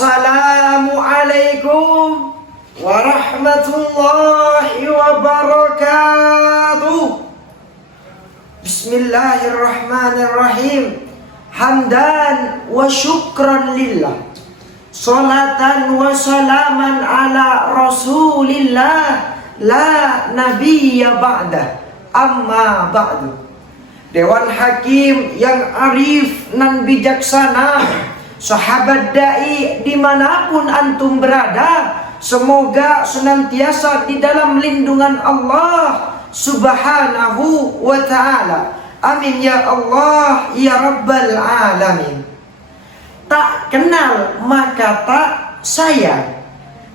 Assalamualaikum warahmatullahi wabarakatuh. Bismillahirrahmanirrahim. Hamdan wa syukran lillah, salatan wa salaman ala rasulillah, la nabiyya ba'dah, amma ba'du. Dewan Hakim yang arif nan bijaksana, sahabat da'i dimanapun antum berada, semoga senantiasa di dalam lindungan Allah subhanahu wa ta'ala. Amin ya Allah ya Rabbal Alamin. Tak kenal maka tak sayang.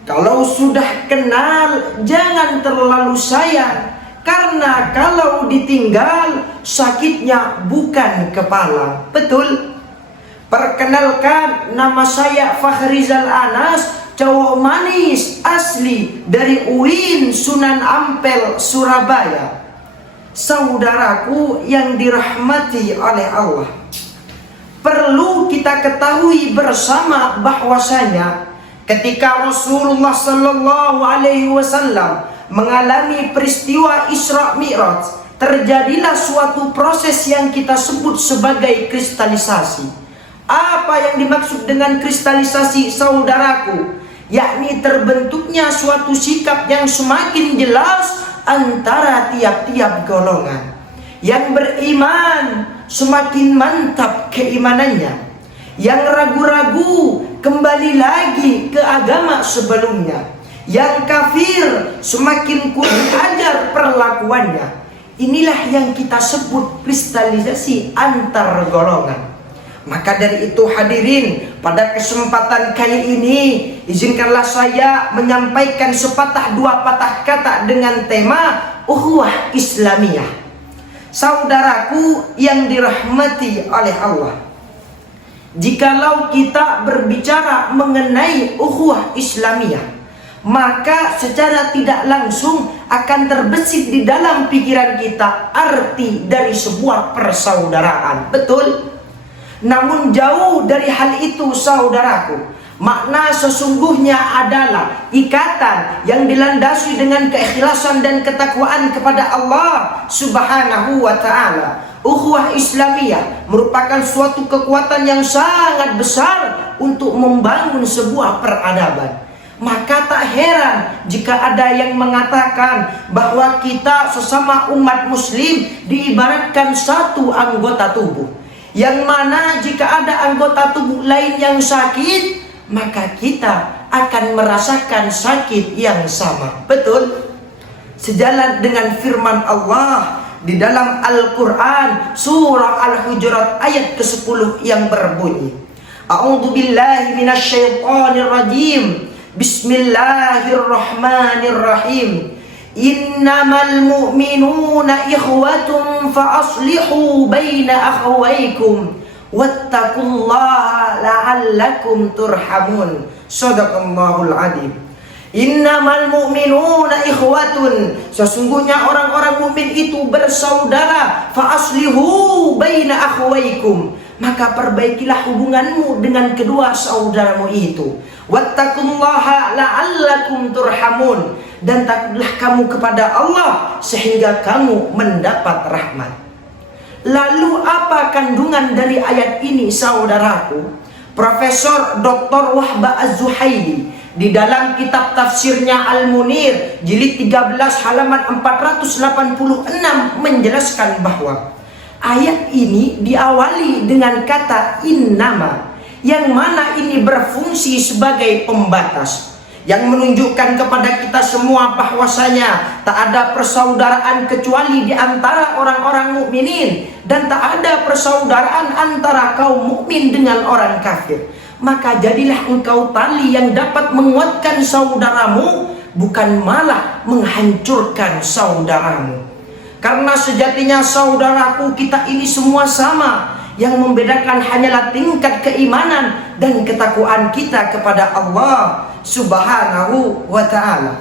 Kalau sudah kenal jangan terlalu sayang, karena kalau ditinggal sakitnya bukan kepala. Betul? Perkenalkan, nama saya Fakhrizal Anas, cowok manis asli dari UIN Sunan Ampel, Surabaya. Saudaraku yang dirahmati oleh Allah, perlu kita ketahui bersama bahwasanya ketika Rasulullah Sallallahu Alaihi Wasallam mengalami peristiwa Isra Mi'raj, terjadilah suatu proses yang kita sebut sebagai kristalisasi. Apa yang dimaksud dengan kristalisasi, saudaraku? Yakni terbentuknya suatu sikap yang semakin jelas antara tiap-tiap golongan. Yang beriman semakin mantap keimanannya, yang ragu-ragu kembali lagi ke agama sebelumnya, yang kafir semakin kurang ajar perlakuannya. Inilah yang kita sebut kristalisasi antar golongan. Maka dari itu hadirin, pada kesempatan kali ini izinkanlah saya menyampaikan sepatah dua patah kata dengan tema ukhuwah Islamiyah. Saudaraku yang dirahmati oleh Allah, jikalau kita berbicara mengenai ukhuwah Islamiyah, maka secara tidak langsung akan terbesit di dalam pikiran kita arti dari sebuah persaudaraan. Betul? Namun jauh dari hal itu, saudaraku. Makna sesungguhnya adalah ikatan yang dilandasi dengan keikhlasan dan ketakwaan kepada Allah subhanahu wa ta'ala. Ukhuwah Islamiyah merupakan suatu kekuatan yang sangat besar untuk membangun sebuah peradaban. Maka tak heran jika ada yang mengatakan bahwa kita sesama umat muslim diibaratkan satu anggota tubuh, yang mana jika ada anggota tubuh lain yang sakit, maka kita akan merasakan sakit yang sama. Betul? Sejalan dengan firman Allah di dalam Al-Quran surah Al-Hujurat ayat ke-10 yang berbunyi, A'udzu billahi minasyaitonir rajim, Bismillahirrahmanirrahim. Innamal mu'minuna ikhwatun fa aslihu baina akhawaykum wattaqullaha la'allakum turhamun. Shadaqallahul adzim. Innamal mu'minuna ikhwatun, sesungguhnya orang-orang mukmin itu bersaudara. Fa aslihu baina akhawaykum, maka perbaikilah hubunganmu dengan kedua saudaramu itu. Wattaqullaha la'allakum turhamun, dan takutlah kamu kepada Allah sehingga kamu mendapat rahmat. Lalu apa kandungan dari ayat ini, saudaraku? Profesor Dr. Wahbah Az-Zuhaili di dalam kitab tafsirnya Al-Munir jilid 13 halaman 486 menjelaskan bahwa ayat ini diawali dengan kata innama, yang mana ini berfungsi sebagai pembatas yang menunjukkan kepada kita semua bahwasanya tak ada persaudaraan kecuali di antara orang-orang mukminin, dan tak ada persaudaraan antara kaum mukmin dengan orang kafir. Maka jadilah engkau tali yang dapat menguatkan saudaramu, bukan malah menghancurkan saudaramu. Karena sejatinya saudaraku, kita ini semua sama. Yang membedakan hanyalah tingkat keimanan dan ketakwaan kita kepada Allah subhanahu wa ta'ala.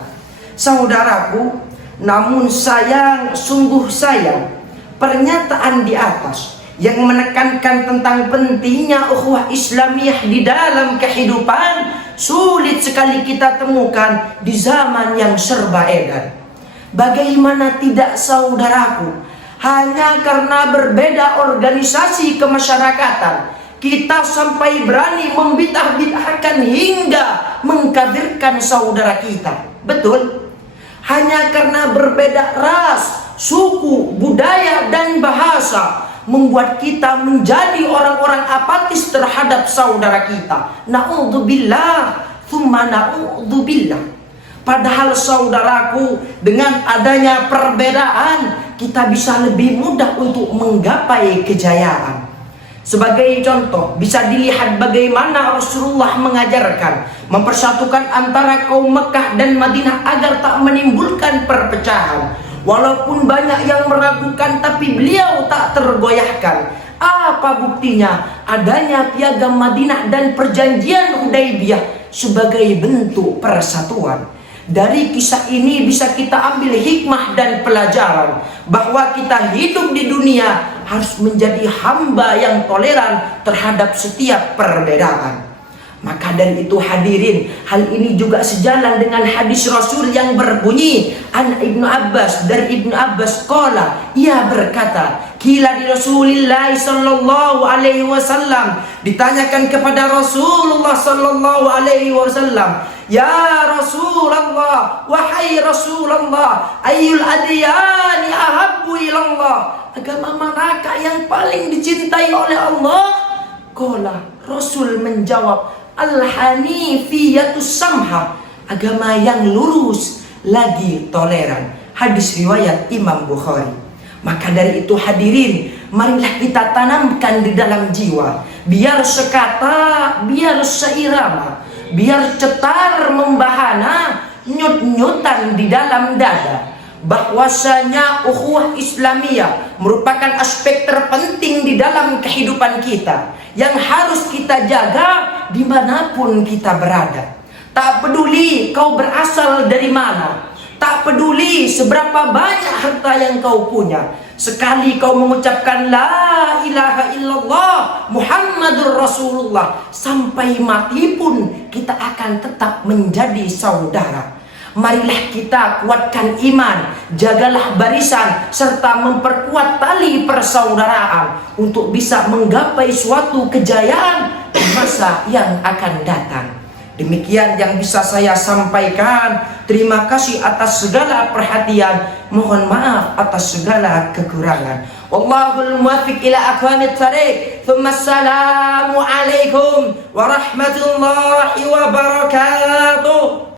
Saudaraku, namun sayang, sungguh sayang, pernyataan di atas yang menekankan tentang pentingnya ukhuwah Islamiyah di dalam kehidupan sulit sekali kita temukan di zaman yang serba edan. Bagaimana tidak, saudaraku? Hanya karena berbeda organisasi kemasyarakatan, kita sampai berani membid'ah-bid'ahkan hingga mengkafirkan saudara kita. Betul? Hanya karena berbeda ras, suku, budaya, dan bahasa membuat kita menjadi orang-orang apatis terhadap saudara kita. Na'udzubillah, thumma na'udzubillah. Padahal saudaraku, dengan adanya perbedaan, kita bisa lebih mudah untuk menggapai kejayaan. Sebagai contoh, bisa dilihat bagaimana Rasulullah mengajarkan mempersatukan antara kaum Mekah dan Madinah agar tak menimbulkan perpecahan. Walaupun banyak yang meragukan, tapi beliau tak tergoyahkan. Apa buktinya? Adanya piagam Madinah dan perjanjian Hudaybiyah sebagai bentuk persatuan. Dari kisah ini bisa kita ambil hikmah dan pelajaran bahwa kita hidup di dunia harus menjadi hamba yang toleran terhadap setiap perbedaan. Maka dari itu hadirin, hal ini juga sejalan dengan hadis Rasul yang berbunyi an Ibnu Abbas, dari Ibnu Abbas qala, ia berkata, qila di Rasulillah sallallahu alaihi wasallam, ditanyakan kepada Rasulullah sallallahu alaihi wasallam, ya Rasulullah, wahai Rasulullah, ayyul adyani ahabbu ilallah, agama manakah yang paling dicintai oleh Allah? Qala, Rasul menjawab, al-hanifiyatus samha, agama yang lurus lagi toleran. Hadis riwayat Imam Bukhari. Maka dari itu hadirin, marilah kita tanamkan di dalam jiwa, biar sekata, biar seirama, biar cetar membahana, nyut-nyutan di dalam dada, bahwasanya ukhuwah Islamiyah merupakan aspek terpenting di dalam kehidupan kita yang harus kita jaga dimanapun kita berada. Tak peduli kau berasal dari mana, tak peduli seberapa banyak harta yang kau punya, sekali kau mengucapkan la ilaha illallah Muhammadur Rasulullah, sampai mati pun kita akan tetap menjadi saudara. Marilah kita kuatkan iman, jagalah barisan, serta memperkuat tali persaudaraan untuk bisa menggapai suatu kejayaan di masa yang akan datang. Demikian yang bisa saya sampaikan. Terima kasih atas segala perhatian. Mohon maaf atas segala kekurangan. Wallahul muwaffiq ila aqwamit thariq. Assalamu alaikum warahmatullahi wabarakatuh.